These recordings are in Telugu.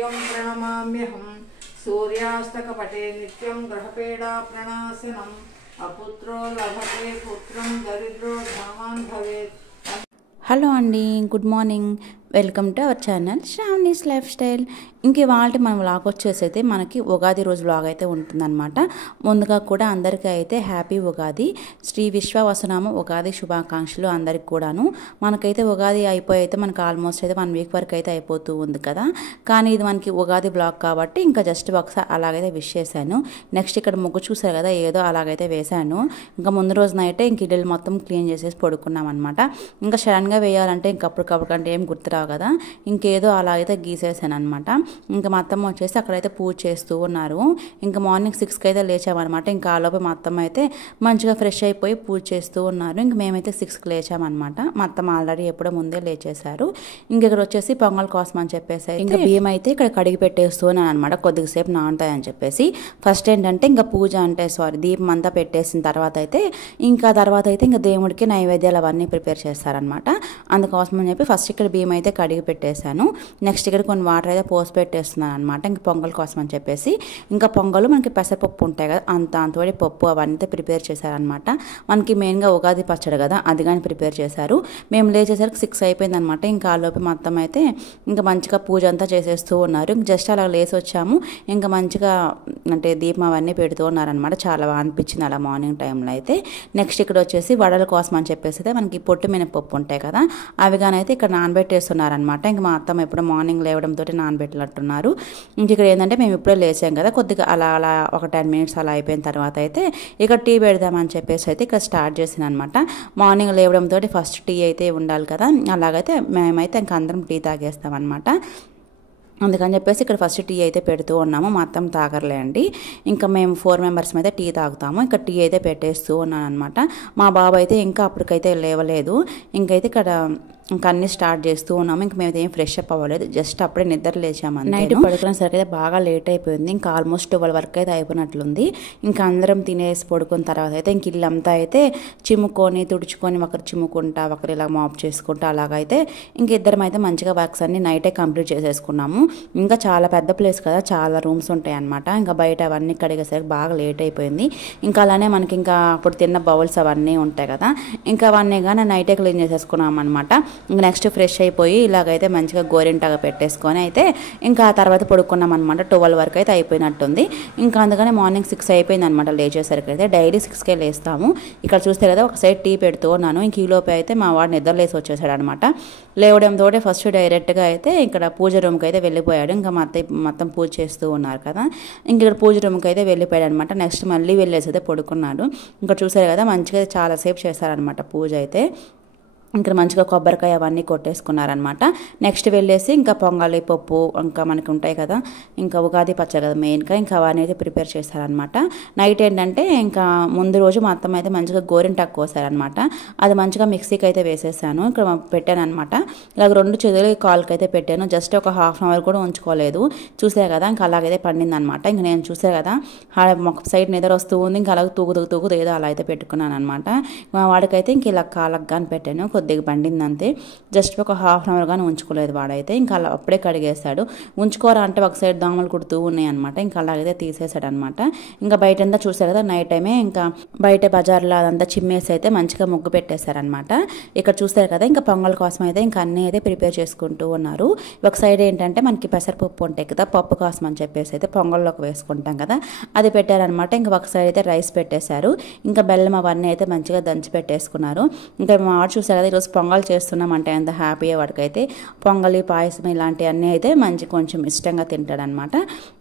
सूर्यं प्रणमाम्यहं सूर्यास्तकपटे नित्यं ग्रहपेडा प्रणाशनम् अपुत्रो लभते पुत्रं दरिद्रो धनवान् भवेत्। హలో అండి, good morning. Welcome to our channel Sravani's life style. ఇంక ఇవాళ మన వ్లాగ్ వచ్చేసి అయితే మనకి ఉగాది రోజు వ్లాగ్ అయితే ఉంటుందన్నమాట. ముందుగా కూడా అందరికీ అయితే హ్యాపీ ఉగాది, శ్రీ విశ్వవసనామ ఉగాది శుభాకాంక్షలు అందరికి కూడాను. మనకైతే ఉగాది అయిపోయి అయితే మనకు ఆల్మోస్ట్ అయితే 1 వీక్ వరకు అయితే అయిపోతూ ఉంది కదా. కానీ ఇది మనకి ఉగాది బ్లాగ్ కాబట్టి ఇంకా జస్ట్ ఒకసారి అలాగైతే విష్ చేశాను. నెక్స్ట్ ఇక్కడ ముగ్గు చూసారు కదా, ఏదో అలాగైతే వేశాను. ఇంకా ముందు రోజు నైటే ఇంక ఇల్లు మొత్తం క్లీన్ చేసేసి పడుకున్నాం అనమాట. ఇంకా సడన్గా వేయాలంటే ఇంకప్పటికప్పుడు అంటే ఏం గుర్తురావు కదా, ఇంకేదో అలాగైతే గీసేసాను అనమాట. ఇంకా మా అత్తమ్మ వచ్చేసి అక్కడైతే పూజ చేస్తూ ఉన్నారు. ఇంకా మార్నింగ్ 6కి అయితే లేచామన్నమాట. ఇంకా ఆలోపు మా అత్తమ్మ అయితే మంచిగా ఫ్రెష్ అయిపోయి పూజ చేస్తూ ఉన్నారు. ఇంక మేమైతే 6కి లేచామన్నమాట. మా అత్తమ్మ ఆల్రెడీ ఎప్పుడో ముందే లేచేశారు. ఇంక ఇక్కడ వచ్చేసి పొంగల్ కోసం అని చెప్పేసి ఇంకా బియ్యం అయితే ఇక్కడ కడిగి పెట్టేస్తూ ఉన్నాను అనమాట, కొద్దిసేపు నానుతాయని చెప్పేసి. ఫస్ట్ ఏంటంటే ఇంకా పూజ అంటే దీపం అంతా పెట్టేసిన తర్వాత అయితే ఇంకా దేవుడికి నైవేద్యాలు అవన్నీ ప్రిపేర్ చేస్తారనమాట. అందుకోసం అని చెప్పి ఫస్ట్ ఇక్కడ బియ్యం అయితే కడిగి పెట్టేశాను. నెక్స్ట్ ఇక్కడ కొన్ని వాటర్ అయితే పోసి పెట్టేస్తున్నాను అనమాట, ఇంక పొంగల్ కోసం అని చెప్పేసి. ఇంకా పొంగలు మనకి పెసరపప్పు ఉంటాయి కదా, అంతవడి పప్పు అవన్నీ ప్రిపేర్ చేశారనమాట. మనకి మెయిన్గా ఉగాది పచ్చడి కదా, అది కానీ ప్రిపేర్ చేశారు. మేము లేచేసరికి 6 అయిపోయింది అనమాట. ఇంకా ఆలోపు మొత్తం అయితే ఇంకా మంచిగా పూజ అంతా చేసేస్తూ ఉన్నారు. ఇంక జస్ట్ అలా లేచి వచ్చాము. ఇంకా మంచిగా అంటే దీపం అవన్నీ పెడుతూ ఉన్నారనమాట. చాలా బాగా అనిపించింది అలా మార్నింగ్ టైంలో అయితే. నెక్స్ట్ ఇక్కడ వచ్చేసి వడల కోసం అని చెప్పేసి అయితే మనకి పొట్టు మినపప్పు ఉంటాయి కదా, అవి కానీ అయితే ఇక్కడ నానబెట్టేస్తున్నారనమాట. ఇంకా మా అత్తమ్మ ఎప్పుడు మార్నింగ్ లేవడంతో నానబెట్టినట్టున్నారు. ఇంక ఇక్కడ ఏంటంటే మేము ఇప్పుడే లేచాం కదా, కొద్దిగా అలా ఒక 10 మినిట్స్ అలా అయిపోయిన తర్వాత అయితే ఇక్కడ టీ పెడదామని చెప్పేసి అయితే ఇక్కడ స్టార్ట్ చేసాను అనమాట. మార్నింగ్ లేవడంతో ఫస్ట్ టీ అయితే ఉండాలి కదా, అలాగైతే మేమైతే ఇంకా అందరం టీ తాగేస్తాం అనమాట. అందుకని చెప్పేసి ఇక్కడ ఫస్ట్ టీ అయితే పెడుతూ ఉన్నాము. మా అత్తమ్మ తాగర్లే అండి, ఇంకా మేము 4 మెంబర్స్ అయితే టీ తాగుతాము. ఇంకా టీ అయితే పెట్టేస్తూ ఉన్నాను అనమాట. మా బాబు అయితే ఇంకా అప్పటికైతే లేవలేదు. ఇంకైతే ఇక్కడ ఇంకా అన్నీ స్టార్ట్ చేస్తూ ఉన్నాము. ఇంక మేము ఏం ఫ్రెష్ అప్ అవ్వలేదు, జస్ట్ అప్పుడే నిద్ర లేచాము. నైట్ పడుకునే సరికి అయితే బాగా లేట్ అయిపోయింది. ఇంకా ఆల్మోస్ట్ 12 వరకు అయితే అయిపోయినట్లుంది. ఇంకా అందరం తినేసి పడుకున్న తర్వాత అయితే ఇంక ఇల్లంతా అయితే చిమ్ముకొని తుడుచుకొని ఒకరు చిమ్ముకుంటా ఒకరు ఇలా మాప్ చేసుకుంటా అలాగైతే ఇంక ఇద్దరం అయితే మంచిగా వర్క్స్ అన్ని నైటే కంప్లీట్ చేసేసుకున్నాము. ఇంకా చాలా పెద్ద ప్లేస్ కదా, చాలా రూమ్స్ ఉంటాయి అనమాట. ఇంకా బయట అవన్నీ కడిగేసరికి బాగా లేట్ అయిపోయింది. ఇంకా అలానే మనకి ఇంకా అప్పుడు తిన్న బౌల్స్ అవన్నీ ఉంటాయి కదా, ఇంకా అవన్నీ కానీ నైటే క్లీన్ చేసేసుకున్నాం అనమాట. ఇంకా నెక్స్ట్ ఫ్రెష్ అయిపోయి ఇలాగైతే మంచిగా గోరింటాగా పెట్టేసుకొని అయితే ఇంకా ఆ తర్వాత పడుకున్నాం అనమాట. 12 వరకు అయితే అయిపోయినట్టుంది. ఇంకా అందుకని మార్నింగ్ 6 అయిపోయింది అనమాట లేచేసరికి అయితే. డైలీ 6కే లేస్తాము. ఇక్కడ చూస్తే కదా ఒక సైడ్ టీ పెడుతూ ఉన్నాను. ఇంక ఈలోపు అయితే మా వాడు నిద్ర లేసి వచ్చేసాడు అనమాట. లేవడంతో ఫస్ట్ డైరెక్ట్గా అయితే ఇక్కడ పూజ రూమ్కి అయితే వెళ్ళిపోయాడు. ఇంకా మా అత్తయ్య మొత్తం పూజ చేస్తూ ఉన్నారు కదా, ఇంక ఇక్కడ పూజ రూమ్కి అయితే వెళ్ళిపోయాడు అనమాట. నెక్స్ట్ మళ్ళీ వెళ్ళేసి అయితే పడుకున్నాడు. ఇంకా చూసారు కదా మంచిగా చాలాసేపు చేశారనమాట పూజ అయితే. ఇంకా మంచిగా కొబ్బరికాయ అవన్నీ కొట్టేసుకున్నారనమాట. నెక్స్ట్ వెళ్ళేసి ఇంకా పొంగలి పప్పు ఇంకా మనకి ఉంటాయి కదా, ఇంకా ఉగాది పచ్చడి కదా మెయిన్గా, ఇంకా అవన్నీ అయితే ప్రిపేర్ చేశారనమాట. నైట్ ఏంటంటే ఇంకా ముందు రోజు మా అత్తమ్మ అయితే మంచిగా గోరింటాకు కోసారనమాట. అది మంచిగా మిక్సీకి అయితే వేసేసాను, ఇక్కడ పెట్టాను అనమాట. ఇలాగ 2 చేతులు కాలుకి అయితే పెట్టాను. జస్ట్ ఒక ½ అవర్ కూడా ఉంచుకోలేదు. చూసే కదా ఇంకా అలాగైతే పండింది అనమాట. ఇంక నేను చూసే కదా ఒక సైడ్ నిద్ర వస్తూ ఉంది. ఇంకా అలాగే తూగుతూ ఏదో అలా అయితే పెట్టుకున్నాను అనమాట. వాడికైతే ఇంక ఇలా కాలకు కానీ పెట్టాను, కొద్దిగా పండింది అంతే. జస్ట్ ఒక ½ అవర్ కానీ ఉంచుకోలేదు వాడైతే. ఇంకా అలా అప్పుడే కడిగేస్తాడు. ఉంచుకోరా అంటే ఒక సైడ్ దోమలు కుడుతూ ఉన్నాయి అనమాట. ఇంకా అలాగైతే తీసేసాడు అనమాట. ఇంకా బయట అంతా చూసారు కదా నైట్ టైమే ఇంకా బయట బజార్లో అదంతా చిమ్మేసి అయితే మంచిగా ముగ్గు పెట్టేశారనమాట. ఇక్కడ చూస్తారు కదా ఇంకా పొంగల్ కోసం అయితే ఇంకా అన్నీ అయితే ప్రిపేర్ చేసుకుంటూ ఉన్నారు. ఒక సైడ్ ఏంటంటే మనకి పెసరపప్పు ఉంటాయి కదా, పప్పు కోసం అని చెప్పేసి అయితే పొంగల్లోకి వేసుకుంటాం కదా, అది పెట్టారనమాట. ఇంకా ఒక సైడ్ అయితే రైస్ పెట్టేశారు. ఇంకా బెల్లం అవన్నీ అయితే మంచిగా దంచి పెట్టేసుకున్నారు. ఇంకా మా వాడు చూసారు కదా ఈరోజు పొంగల్ చేస్తున్నామంటే ఎంత హ్యాపీగా వాడికైతే పొంగలి పాయసం ఇలాంటివన్నీ అయితే మంచి కొంచెం ఇష్టంగా తింటాడనమాట.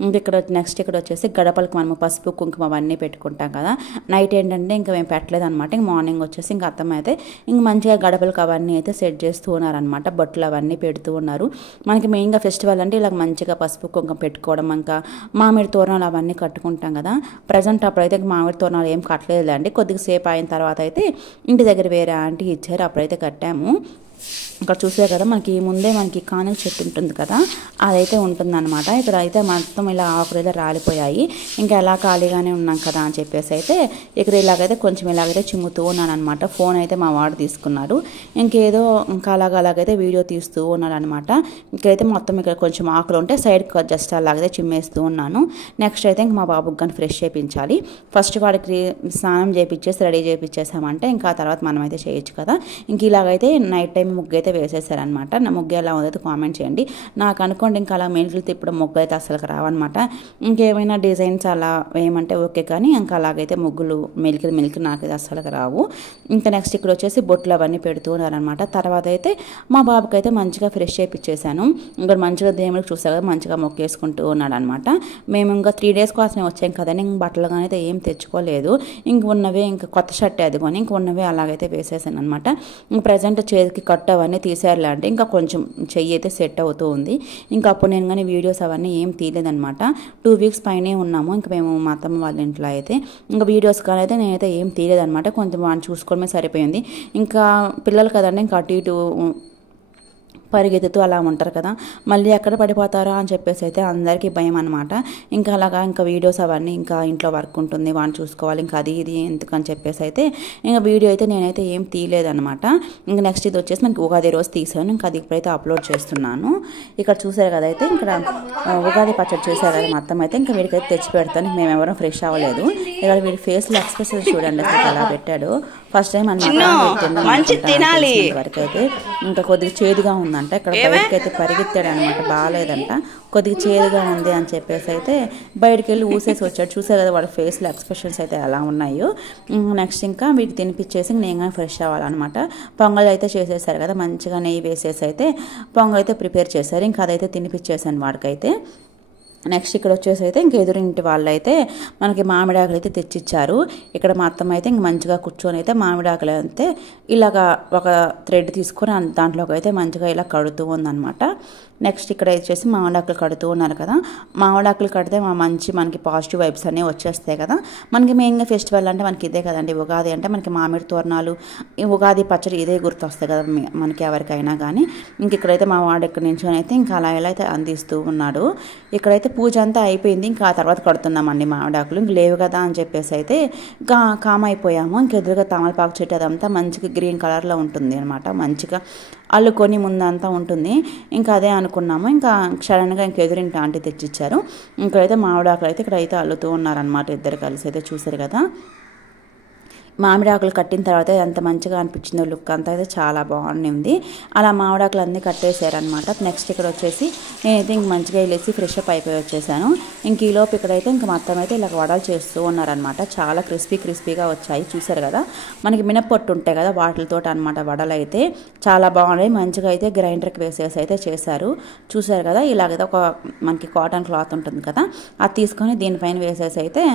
ఇంక ఇక్కడ నెక్స్ట్ ఇక్కడ వచ్చేసి గడపలకు మనము పసుపు కుంకుమ అవన్నీ పెట్టుకుంటాం కదా, నైట్ ఏంటంటే ఇంకా మేము పెట్టలేదు అనమాట. ఇంక మార్నింగ్ వచ్చేసి ఇంకా అత్తమ్మ అయితే ఇంక మంచిగా గడపలకు అవన్నీ అయితే సెట్ చేస్తూ ఉన్నారనమాట. బొట్లు అవన్నీ పెడుతూ ఉన్నారు. మనకి మెయిన్గా ఫెస్టివల్ అంటే ఇలా మంచిగా పసుపు కుంకుమ పెట్టుకోవడం, ఇంకా మామిడి తోరణాలు అవన్నీ కట్టుకుంటాం కదా. ప్రజెంట్ అప్పుడైతే మామిడి తోరణాలు ఏం కట్టలేదు అండి, కొద్దిగా సేపు అయిన తర్వాత అయితే ఇంటి దగ్గర వేరే ఆంటీ ఇచ్చారు, అప్పుడైతే కట్టాము. ఇక్కడ చూసారు కదా మనకి ముందే మనకి కానెల చెట్టు ఉంటుంది కదా, అదైతే ఉంటుందన్నమాట. ఇక్కడ అయితే మొత్తం ఇలా ఆకులు ఇలా రాలిపోయాయి. ఇంకా ఎలా ఖాళీగానే ఉన్నాం కదా అని చెప్పేసి అయితే ఇక్కడ ఇలాగైతే కొంచెం ఇలాగైతే చిమ్ముతూ ఉన్నాను అనమాట. ఫోన్ అయితే మా వాడు తీసుకున్నాడు. ఇంకేదో ఇంకా అలాగైతే వీడియో తీస్తూ ఉన్నాడు అనమాట. ఇక్కడైతే మొత్తం ఇక్కడ కొంచెం ఆకులు ఉంటే సైడ్కి జస్ట్ అలాగైతే చిమ్మేస్తూ ఉన్నాను. నెక్స్ట్ అయితే ఇంక మా బాబుకి కానీ ఫ్రెష్ చేయించాలి. ఫస్ట్ వాడికి స్నానం చేయించేసి రెడీ చేయించేసామంటే ఇంకా తర్వాత మనం అయితే చేయొచ్చు కదా. ఇంక ఇలాగైతే నైట్ టైం ముగ్గు అయితే వేసేసారనమాట. నా ముగ్గు ఎలా ఉందైతే కామెంట్ చేయండి. నాకు అనుకోండి ఇంకా అలా మెలికలు తిప్పడం ముగ్గు అయితే అసలు రావన్నమాట. ఇంకేమైనా డిజైన్స్ అలా వేయమంటే ఓకే, కానీ ఇంకా అలాగైతే ముగ్గులు మెలికలు నాకైతే అసలు రావు. ఇంకా నెక్స్ట్ ఇక్కడ వచ్చేసి బొట్లు అవన్నీ పెడుతూ ఉన్నారనమాట. తర్వాత అయితే మా బాబుకి అయితే మంచిగా ఫ్రెష్ చేయించేసాను. ఇంకా మంచిగా దేవుడికి చూసా కదా మంచిగా మొక్కేసుకుంటూ ఉన్నాడు అనమాట. మేము ఇంకా 3 days కోసమే వచ్చాం కదండి. ఇంక బట్టలు కానీ అయితే ఏం తెచ్చుకోలేదు. ఇంక ఉన్నవే ఇంకా కొత్త షర్ట్ అది కొని ఇంక ఉన్నవే అలాగైతే వేసేసాను అనమాట. ఇంక ప్రజెంట్ చేతికి కట్టు అవన్నీ తీసేయాలి అంటే ఇంకా కొంచెం చెయ్యి అయితే సెట్ అవుతూ ఉంది. ఇంకా అప్పుడు నేను కానీ వీడియోస్ అవన్నీ ఏం తీయలేదనమాట. 2 weeks పైనే ఉన్నాము ఇంకా మేము మా అత్తమ్మ వాళ్ళ ఇంట్లో అయితే. ఇంకా వీడియోస్ కానీ అయితే నేనైతే ఏం తీయలేదనమాట. కొంచెం వాడిని చూసుకోవడమే సరిపోయింది. ఇంకా పిల్లలు కదండి ఇంకా అటు ఇటు పరిగెత్తుతూ అలా ఉంటారు కదా, మళ్ళీ ఎక్కడ పడిపోతారా అని చెప్పేసి అయితే అందరికీ భయం అనమాట. ఇంకా అలాగా ఇంకా వీడియోస్ అవన్నీ ఇంకా ఇంట్లో వర్క్ ఉంటుంది వాడిని చూసుకోవాలి, ఇంకా అది ఇది ఎందుకని చెప్పేసి అయితే ఇంకా వీడియో అయితే నేనైతే ఏం తీయలేదనమాట. ఇంకా నెక్స్ట్ ఇది వచ్చేసి మనకి ఉగాది రోజు తీసాను. ఇంకా అది ఇప్పుడైతే అప్లోడ్ చేస్తున్నాను. ఇక్కడ చూసారు కదా అయితే ఇక్కడ ఉగాది పచ్చడి చేశారు కదా మొత్తం అయితే ఇంకా వీడికైతే తెచ్చి పెడతాను. మేము ఎవరం ఫ్రెష్ అవ్వలేదు. ఇక్కడ వీడి ఫేస్లో ఎక్స్ప్రెషన్ చూడండి అసలు అలా పెట్టాడు. ఫస్ట్ టైం వరకు అయితే ఇంకా కొద్దిగా చేదుగా ఉందంట. ఇక్కడ బయటకి అయితే పరిగెత్తాడు అనమాట, బాగాలేదంట, కొద్దిగా చేదుగా ఉంది అని చెప్పేసి అయితే బయటకు వెళ్ళి ఊసేసి వచ్చాడు. చూసారు కదా వాడి ఫేస్లో ఎక్స్ప్రెషన్స్ అయితే ఎలా ఉన్నాయో. నెక్స్ట్ ఇంకా వీటికి తినిపించేసి నేను కానీ ఫ్రెష్ అవ్వాలన్నమాట. పొంగల్ అయితే చేసేసారు కదా, మంచిగా నెయ్యి వేసేసి అయితే పొంగల్ అయితే ప్రిపేర్ చేశారు. ఇంకా అదైతే తినిపించేసాను వాడికైతే. నెక్స్ట్ ఇక్కడ వచ్చేసి అయితే ఇంక ఎదురింటి వాళ్ళు అయితే మనకి మామిడాకులు అయితే తెచ్చిచ్చారు. ఇక్కడ మా అత్తమ్మ అయితే ఇంక మంచిగా కూర్చొని అయితే మామిడాకులు అయితే ఇలాగా ఒక థ్రెడ్ తీసుకొని దాంట్లోకి అయితే మంచిగా ఇలా కడుతూ ఉందన్నమాట. నెక్స్ట్ ఇక్కడ వచ్చేసి మామిడాకులు కడుతూ ఉన్నారు కదా. మామిడాకులు కడితే మనకి పాజిటివ్ వైబ్స్ అనేవి వచ్చేస్తాయి కదా. మనకి మెయిన్గా ఫెస్టివల్ అంటే మనకి ఇదే కదండి, ఉగాది అంటే మనకి మామిడి తోరణాలు, ఈ ఉగాది పచ్చడి ఇదే గుర్తొస్తాయి కదా మనకి ఎవరికైనా కానీ. ఇంక ఇక్కడైతే మా వాడు ఇక్కడ నుంచి అయితే ఇంకా అలా ఎలా అయితే అందిస్తూ ఉన్నాడు. ఇక్కడైతే పూజ అంతా అయిపోయింది. ఇంకా ఆ తర్వాత కడుతున్నామండి మామిడాకులు. ఇంక లేవు కదా అని చెప్పేసి అయితే కామ్ అయిపోయాము. ఇంక ఎదురుగా తమలపాకు చెట్టు అదంతా మంచిగా గ్రీన్ కలర్లో ఉంటుంది అనమాట, మంచిగా అల్లుకొని ముందంతా ఉంటుంది. ఇంకా అదే అనుకున్నాము. ఇంకా సడన్గా ఇంక ఎదురింటి ఆంటీ తెచ్చిచ్చారు. ఇంకైతే మామిడాకులు అయితే ఇక్కడ అయితే అల్లుతూ ఉన్నారనమాట ఇద్దరు కలిసి అయితే. చూసారు కదా మామిడాకులు కట్టిన తర్వాత ఎంత మంచిగా అనిపించిందో లుక్ అంతా అయితే చాలా బాగుంది. అలా మామిడాకులు అన్నీ కట్టేసారనమాట. నెక్స్ట్ ఇక్కడ వచ్చేసి నేనైతే ఇంక మంచిగా వెళ్ళేసి ఫ్రెష్ అప్ అయిపోయి వచ్చేసాను. ఇంక ఈలోపు ఇక్కడైతే ఇంక మొత్తం అయితే ఇలా వడలు చేస్తూ ఉన్నారనమాట. చాలా క్రిస్పీగా వచ్చాయి. చూసారు కదా మనకి మినప్పొట్టు ఉంటాయి కదా వాటితో అనమాట వడలు అయితే చాలా బాగున్నాయి. మంచిగా అయితే గ్రైండర్కి వేసేసి అయితే చేశారు. చూసారు కదా ఇలాగైతే ఒక మనకి కాటన్ క్లాత్ ఉంటుంది కదా, అది తీసుకొని దీనిపైన వేసేసి అయితే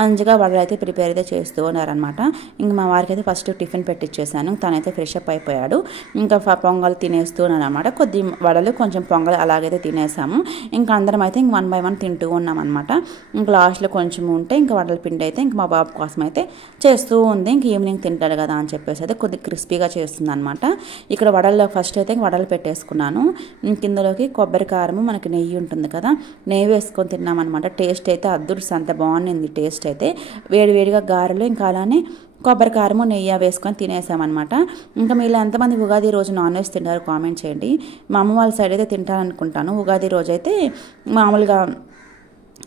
మంచిగా వడలు అయితే ప్రిపేర్ అయితే చేస్తూ ఉన్నారనమాట. ఇంక మా వారికి అయితే ఫస్ట్ టిఫిన్ పెట్టించేసాను. తనైతే ఫ్రెష్ అప్ అయిపోయాడు. ఇంకా పొంగల్ తినేస్తున్నాను అనమాట. కొద్ది వడలు కొంచెం పొంగల్ అలాగైతే తినేసాము. ఇంకా అందరం అయితే ఇంక 1 by 1 తింటూ ఉన్నాం అనమాట. ఇంక లాస్ట్లో కొంచెం ఉంటే ఇంకా వడల పిండి అయితే ఇంక మా బాబు కోసం అయితే చేస్తూ ఉంది. ఇంక ఈవినింగ్ తింటాడు కదా అని చెప్పేసి అయితే కొద్దిగా క్రిస్పీగా చేస్తుంది అనమాట. ఇక్కడ వడల్లో ఫస్ట్ అయితే ఇంక వడలు పెట్టేసుకున్నాను. ఇందులోకి కొబ్బరి కారము మనకి నెయ్యి ఉంటుంది కదా, నెయ్యి వేసుకొని తిన్నామన్నమాట. టేస్ట్ అయితే అద్దుర్స్ అంత బాగుంది టేస్ట్ అయితే. వేడివేడిగా గారెలు ఇంకా అలానే కొబ్బరి కారము నెయ్యి వేసుకొని తినేసామన్నమాట. ఇంకా మీరు ఎంతమంది ఉగాది రోజు నాన్ వెజ్ తింటారు కామెంట్ చేయండి. మా అమ్మ వాళ్ళ సైడ్ అయితే తింటారనుకుంటాను. ఉగాది రోజు అయితే మామూలుగా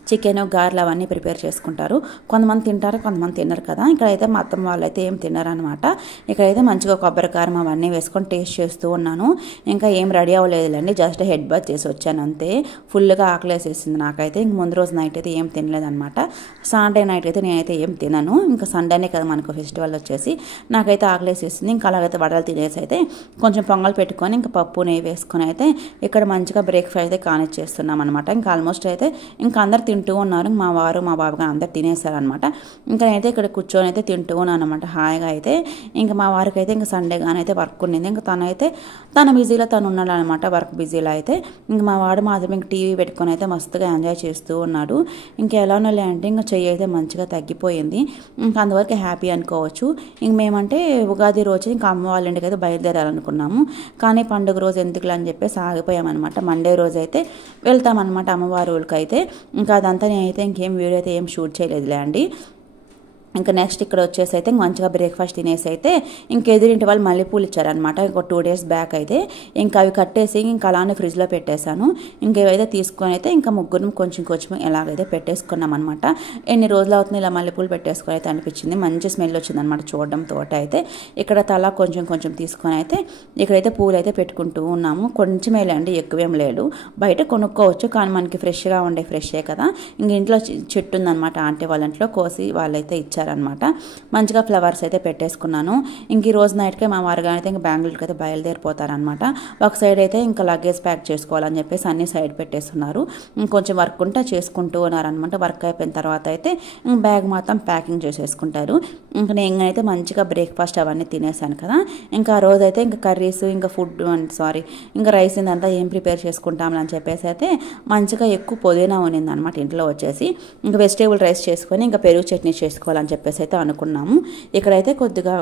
చికెన్ గారెలు అవన్నీ ప్రిపేర్ చేసుకుంటారు. కొంతమంది తింటారు, కొంతమంది తిన్నారు కదా. ఇక్కడైతే మా అత్తమ్మ వాళ్ళు అయితే ఏం తిన్నారనమాట. ఇక్కడైతే మంచిగా కొబ్బరి కారం అవన్నీ వేసుకొని టేస్ట్ చేస్తూ ఉన్నాను. ఇంకా ఏం రెడీ అవ్వలేదులేండి, జస్ట్ హెడ్ బాత్ చేసి వచ్చాను అంతే. ఫుల్గా ఆకలేసేసింది నాకైతే. ఇంక ముందు రోజు నైట్ అయితే ఏం తినలేదనమాట. సండే నైట్ అయితే నేనైతే ఏం తినను. ఇంకా సండేనే కదా మనకు ఫెస్టివల్ వచ్చేసి. నాకైతే ఆకలేసేసింది. ఇంకా అలాగైతే వడలు తినేసి అయితే కొంచెం పొంగల్ పెట్టుకొని ఇంకా పప్పు నెయ్యి వేసుకొని అయితే ఇక్కడ మంచిగా బ్రేక్ఫాస్ట్ అయితే కానిచ్చేస్తున్నాం అనమాట. ఇంకా ఆల్మోస్ట్ అయితే ఇంకా అందరు తింటూ ఉన్నారు. మా వారు మా బాబు గారు అందరు తినేసారనమాట. ఇంకా నేనైతే ఇక్కడ కూర్చొని అయితే తింటూ ఉన్నాను అనమాట హాయిగా అయితే. ఇంకా మా వారికి అయితే ఇంకా సండే కానీ అయితే వర్క్ ఉండింది. ఇంకా తన బిజీలో తను ఉన్నాడు అనమాట, వర్క్ బిజీలో అయితే. ఇంక మా వాడు మాత్రం ఇంక టీవీ పెట్టుకొని అయితే మస్తుగా ఎంజాయ్ చేస్తూ ఉన్నాడు. ఇంకా ఎలా ఉన్నాలే అంటే ఇంకా చెయ్యి అయితే మంచిగా తగ్గిపోయింది. ఇంకా అందువరకు హ్యాపీ అనుకోవచ్చు. ఇంక మేమంటే ఉగాది రోజు ఇంకా అమ్మ వాళ్ళ ఇంటికి అయితే బయలుదేరాలనుకున్నాము. కానీ పండుగ రోజు ఎందుకులే అని చెప్పేసి ఆగిపోయామన్నమాట. మండే రోజు అయితే వెళ్తామన్నమాట అమ్మవారి ఊరికి అయితే. ఇంకా అదంతా నేనైతే ఇంకేం వీడియో అయితే ఏం షూట్ చేయలేదులే అండి. ఇంకా నెక్స్ట్ ఇక్కడ వచ్చేసి అయితే మంచిగా బ్రేక్ఫాస్ట్ తినేసి అయితే ఇంకా ఎదురింటి వాళ్ళు మల్లెపూలు ఇచ్చారనమాట. ఇంకో 2 days బ్యాక్ అయితే ఇంకా అవి కట్టేసి ఇంకా అలానే ఫ్రిడ్జ్లో పెట్టేశాను. ఇంకేవైతే తీసుకొని అయితే ఇంకా ముగ్గురు కొంచెం ఎలాగైతే పెట్టేసుకున్నాం అనమాట. ఎన్ని రోజులు అవుతుంది ఇలా మల్లెపూలు పెట్టేసుకొని అయితే అనిపించింది. మంచి స్మెల్ వచ్చింది అనమాట చూడడం తోట అయితే. ఇక్కడ తలా కొంచెం తీసుకొని అయితే ఇక్కడైతే పూలు అయితే పెట్టుకుంటూ ఉన్నాము. కొంచెమే అండి, ఎక్కువేం లేదు. బయట కొనుక్కోవచ్చు కానీ మనకి ఫ్రెష్గా ఉండే ఫ్రెషే కదా. ఇంక ఇంట్లో చెట్టు ఉందనమాట, ఆంటీ వాళ్ళ ఇంట్లో కోసి వాళ్ళైతే ఇచ్చారనమాట. మంచిగా ఫ్లవర్స్ అయితే పెట్టేసుకున్నాను. ఇంక ఈ రోజు నైట్కే మా వారుగా అయితే ఇంకా బెంగళూరుకి అయితే బయలుదేరిపోతారనమాట. ఒక సైడ్ అయితే ఇంకా లగేజ్ ప్యాక్ చేసుకోవాలని చెప్పేసి అన్ని సైడ్ పెట్టేస్తున్నారు. ఇంకొంచెం వర్క్ ఉంటే చేసుకుంటూ ఉన్నారనమాట. వర్క్ అయిపోయిన తర్వాత అయితే బ్యాగ్ మొత్తం ప్యాకింగ్ చేసేసుకుంటారు. ఇంకా నేనైతే మంచిగా బ్రేక్ఫాస్ట్ అవన్నీ తినేసాను కదా. ఇంకా ఆ రోజు అయితే ఇంకా కర్రీస్ ఇంకా ఇంకా రైస్ ఇదంతా ఏం ప్రిపేర్ చేసుకుంటామని చెప్పేసి అయితే మంచిగా ఎక్కువ పుదీనా ఉన్నింది అనమాట ఇంట్లో వచ్చేసి. ఇంకా వెజిటేబుల్ రైస్ చేసుకొని ఇంకా పెరుగు చట్నీ చేసుకోవాలని చెప్పేసి అయితే అనుకున్నాము. ఇక్కడైతే కొద్దిగా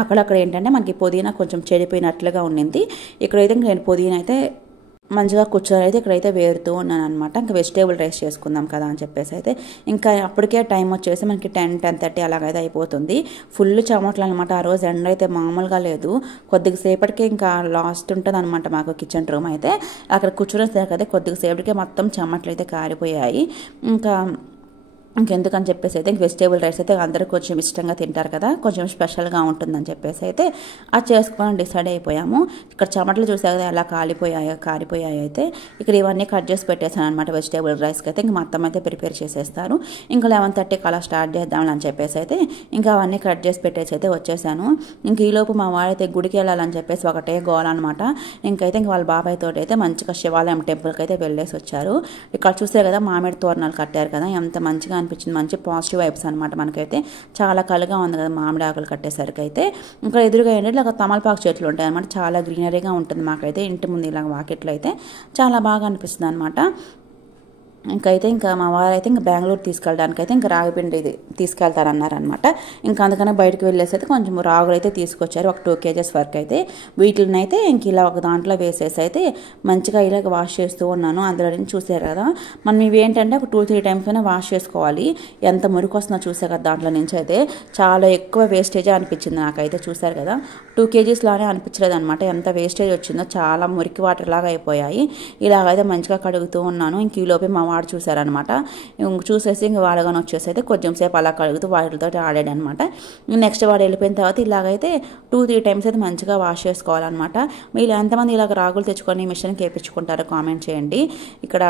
అక్కడక్కడ ఏంటంటే మనకి పుదీనా కొంచెం చెడిపోయినట్లుగా ఉండింది. ఇక్కడైతే నేను పుదీనా అయితే మంచిగా కూర్చొని అయితే ఇక్కడైతే వేరుతూ ఉన్నాను అనమాట. ఇంకా వెజిటేబుల్ రైస్ చేసుకుందాం కదా అని చెప్పేసి అయితే ఇంకా అప్పటికే టైం వచ్చేసి మనకి 10-10:30 అలాగైతే అయిపోతుంది. ఫుల్ చెమటలు అనమాట. ఆ రోజు ఎండ అయితే మామూలుగా లేదు. కొద్దిగా సేపటికి ఇంకా లాస్ట్ ఉంటుంది అనమాట మాకు కిచెన్ రూమ్ అయితే. అక్కడ కూర్చునేసరికి అయితే కొద్దిగా సేపటికే మొత్తం చెమటలు అయితే కారిపోయాయి. ఇంకెందుకని చెప్పేసి అయితే వెజిటేబుల్ రైస్ అయితే అందరూ కొంచెం ఇష్టంగా తింటారు కదా, కొంచెం స్పెషల్గా ఉంటుందని చెప్పేసి అయితే అది చేసుకొని డిసైడ్ అయిపోయాము. ఇక్కడ చెమటలు చూసే కదా ఎలా కారిపోయాయి అయితే ఇక్కడ ఇవన్నీ కట్ చేసి పెట్టేసాను అనమాట వెజిటేబుల్ రైస్కి అయితే. ఇంక మొత్తం అయితే ప్రిపేర్ చేసేస్తారు. ఇంకా 11:30కి అలా స్టార్ట్ చేద్దామని చెప్పేసి అయితే ఇంకా అవన్నీ కట్ చేసి పెట్టేసి అయితే వచ్చేసాను. ఇంక ఈలోపు మా వాడైతే గుడికి వెళ్ళాలని చెప్పేసి ఒకటే గోల్ అనమాట. ఇంకైతే ఇంక వాళ్ళ బాబాయ్ తోటి అయితే మంచిగా శివాలయం టెంపుల్కి అయితే వెళ్ళేసి వచ్చారు. ఇక్కడ చూసే కదా మామిడి తోరణాలు కట్టారు కదా, ఎంత మంచిగా అనిపించింది. మంచి పాజిటివ్ వైబ్స్ అనమాట. మనకైతే చాలా కలుగా ఉంది కదా మామిడి ఆకులు కట్టేసరికి అయితే. ఇంకా ఎదురుగా ఏంటంటే ఇలా తమలపాకు చెట్లు ఉంటాయి అనమాట. చాలా గ్రీనరీగా ఉంటుంది మాకైతే ఇంటి ముందు ఇలా వాకిట్లో అయితే చాలా బాగా అనిపిస్తుంది అనమాట. ఇంకా మా వారైతే ఇంకా బెంగళూరు తీసుకెళ్ళడానికి అయితే ఇంకా రాగిపిండి తీసుకెళ్తారన్నారనమాట. ఇంకా అందుకనే బయటకు వెళ్ళేసి అయితే కొంచెం రాగులు అయితే తీసుకొచ్చారు. ఒక 2 kgs వరకు అయితే వీటిని అయితే ఇంక ఇలా ఒక దాంట్లో వేసేసి అయితే మంచిగా ఇలాగ వాష్ చేస్తూ ఉన్నాను. అందులో నుంచి చూసారు కదా మనం ఇవి ఏంటంటే ఒక 2-3 times అయినా వాష్ చేసుకోవాలి. ఎంత మురికి వస్తుందో చూసే కదా దాంట్లో నుంచి అయితే చాలా ఎక్కువ వేస్టేజ్ అనిపించింది నాకైతే. చూసారు కదా 2 kgs లానే అనిపించలేదు అనమాట. ఎంత వేస్టేజ్ వచ్చిందో, చాలా మురికి వాటర్ లాగా అయిపోయాయి. ఇలాగైతే మంచిగా కడుగుతూ ఉన్నాను. ఇంక ఈ లోపే మా వాడు చూసారనమాట. చూసేసి ఇంక వాడగానే వచ్చేసి అయితే కొంచెం సేపు అలా కడుగుతూ వాటితో ఆడాడనమాట. నెక్స్ట్ వాడు వెళ్ళిపోయిన తర్వాత ఇలాగైతే 2-3 times అయితే మంచిగా వాష్ చేసుకోవాలన్నమాట. మీరు ఎంతమంది ఇలాగ రాగులు తెచ్చుకొని మిషన్కి వేయించుకుంటారో కామెంట్ చేయండి. ఇక్కడ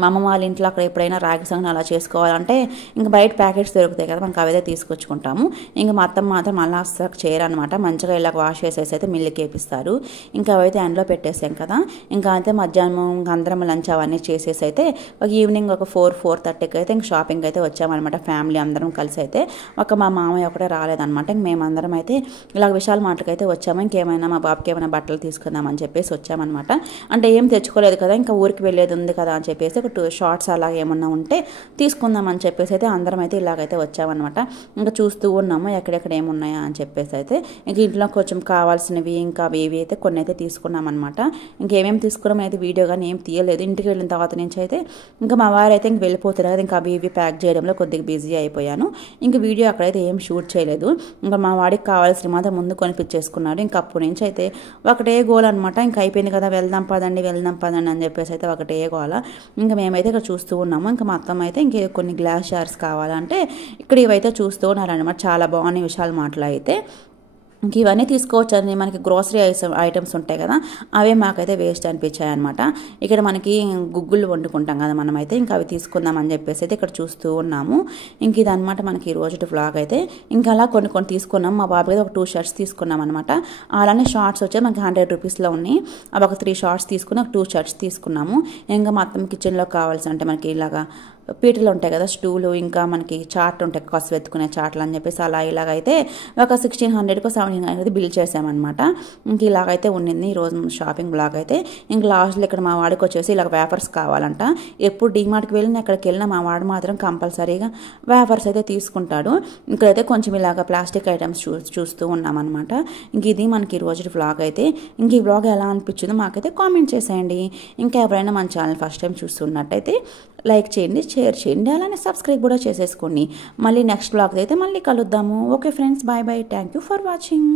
మా అమ్మ వాళ్ళ ఇంట్లో అక్కడ ఎప్పుడైనా రాగి సంగటి అలా చేసుకోవాలంటే ఇంకా బయట ప్యాకెట్స్ దొరుకుతాయి కదా, మనకు అవైతే తీసుకొచ్చుకుంటాము. ఇంకా మా అత్తమ్మ మాత్రం అలా అసలు చేయరనమాట. మంచిగా ఇలా వాష్ చేసేసి అయితే మిల్లుకి వేపిస్తారు. ఇంకా అవైతే ఎండలో పెట్టేసాం కదా. ఇంకా అయితే మధ్యాహ్నం ఇంకా అందరం లంచ్ అవన్నీ చేసేసి అయితే ఒక ఈవినింగ్ ఒక 4-4:30కి అయితే ఇంక షాపింగ్ అయితే వచ్చామన్నమాట. ఫ్యామిలీ అందరం కలిసి అయితే. మా మామయ్య ఒకటే రాలేదనమాట. ఇంక మేమందరం అయితే ఇలా విశాల్ మార్ట్కి అయితే వచ్చాము. ఇంకేమైనా మా బాబుకి ఏమైనా బట్టలు తీసుకుందామని చెప్పేసి వచ్చామన్నమాట. అంటే ఏం తెచ్చుకోలేదు కదా, ఇంకా ఊరికి వెళ్ళేది ఉంది కదా అని చెప్పేసి ఒక 2 షార్ట్స్ అలాగే ఏమన్నా ఉంటే తీసుకుందామని చెప్పేసి అయితే అందరం అయితే ఇలాగైతే వచ్చామన్నమాట. ఇంకా చూస్తూ ఉన్నాము ఎక్కడెక్కడ ఏమున్నాయా అని చెప్పేసి అయితే. ఇంక ఇంట్లో కొంచెం కావాల్సినవి ఇంకా అవి అయితే కొన్ని అయితే తీసుకున్నామన్నమాట. ఇంకేమేమి తీసుకున్నాం అయితే వీడియో కానీ ఏం తీయలేదు. ఇంటికి వెళ్ళిన తర్వాత నుంచి అయితే ఇంకా మా వారు అయితే ఇంక వెళ్ళిపోతారు కదా, ఇంకా అవి ఇవి ప్యాక్ చేయడంలో కొద్దిగా బిజీ అయిపోయాను. ఇంక వీడియో అక్కడైతే ఏం షూట్ చేయలేదు. ఇంకా మా వాడికి కావాల్సిన మాత్రం ముందు కొనిపించేసుకున్నాడు. ఇంకా అప్పటి నుంచి అయితే ఒకటే గోల్ అనమాట. ఇంకా అయిపోయింది కదా, వెళ్దాం పదండి అని చెప్పేసి అయితే ఒకటే గోల. ఇంకా మేమైతే ఇక్కడ చూస్తూ ఉన్నాము. ఇంకా మా అత్తమ్మ అయితే ఇంకే కొన్ని గ్లాస్ జార్స్ కావాలంటే ఇక్కడ ఇవైతే చూస్తూ ఉన్నారనమాట. చాలా బాగున్నాయి విశాల్ మార్ట్లో అయితే. ఇంక ఇవన్నీ తీసుకోవచ్చని మనకి గ్రోసరీ ఐటమ్స్ ఉంటాయి కదా, అవే మాకైతే వేస్ట్ అనిపించాయి అనమాట. ఇక్కడ మనకి గుగ్గులు వండుకుంటాం కదా మనమైతే, ఇంకా అవి తీసుకుందామని చెప్పేసి అయితే ఇక్కడ చూస్తూ ఉన్నాము. ఇంక ఇది అనమాట మనకి ఈ రోజు వ్లాగ్ అయితే. ఇంకా అలా కొన్ని తీసుకున్నాం. మా బాబు అయితే ఒక 2 షర్ట్స్ తీసుకున్నాం అనమాట. అలానే షార్ట్స్ వచ్చాయి మనకి 100 రూపీస్లో ఉన్నాయి. అవి ఒక 3 షార్ట్స్ తీసుకుని ఒక 2 షర్ట్స్ తీసుకున్నాము. ఇంకా మొత్తం కిచెన్లో కావాల్సి అంటే మనకి ఇలాగా పీటలు ఉంటాయి కదా, స్టూలు, ఇంకా మనకి చాట్ ఉంటాయి, కసు వెతుకునే చాట్లు అని చెప్పేసి అలా ఇలాగైతే ఒక 1600కో 1700 బిల్ చేసామన్నమాట. ఇంక ఇలాగైతే ఉండింది ఈరోజు షాపింగ్ బ్లాగ్ అయితే. ఇంక లాస్ట్లో ఇక్కడ మా వాడికి వచ్చేసి ఇలాగ వేఫర్స్ కావాలంట. ఎప్పుడు డీమార్ట్కి వెళ్ళినా ఎక్కడికి వెళ్ళినా మా వాడు మాత్రం కంపల్సరీగా వేఫర్స్ అయితే తీసుకుంటాడు. ఇక్కడైతే కొంచెం ఇలాగ ప్లాస్టిక్ ఐటమ్స్ చూస్తూ ఉన్నామన్నమాట. ఇంక ఇది మనకి ఈ రోజు వ్లాగ్ అయితే. ఇంక ఈ వ్లాగ్ ఎలా అనిపించిందో మాకైతే కామెంట్ చేసేయండి. ఇంకా ఎవరైనా మన ఛానల్ ఫస్ట్ టైం చూస్తున్నట్టయితే లైక్ చేయండి, షేర్ చేయండి, అలానే సబ్స్క్రైబ్ కూడా చేసేసుకోండి. మళ్ళీ నెక్స్ట్ వ్లాగ్ అయితే మళ్ళీ కలుద్దాము. Okay friends, bye bye, thank you for watching.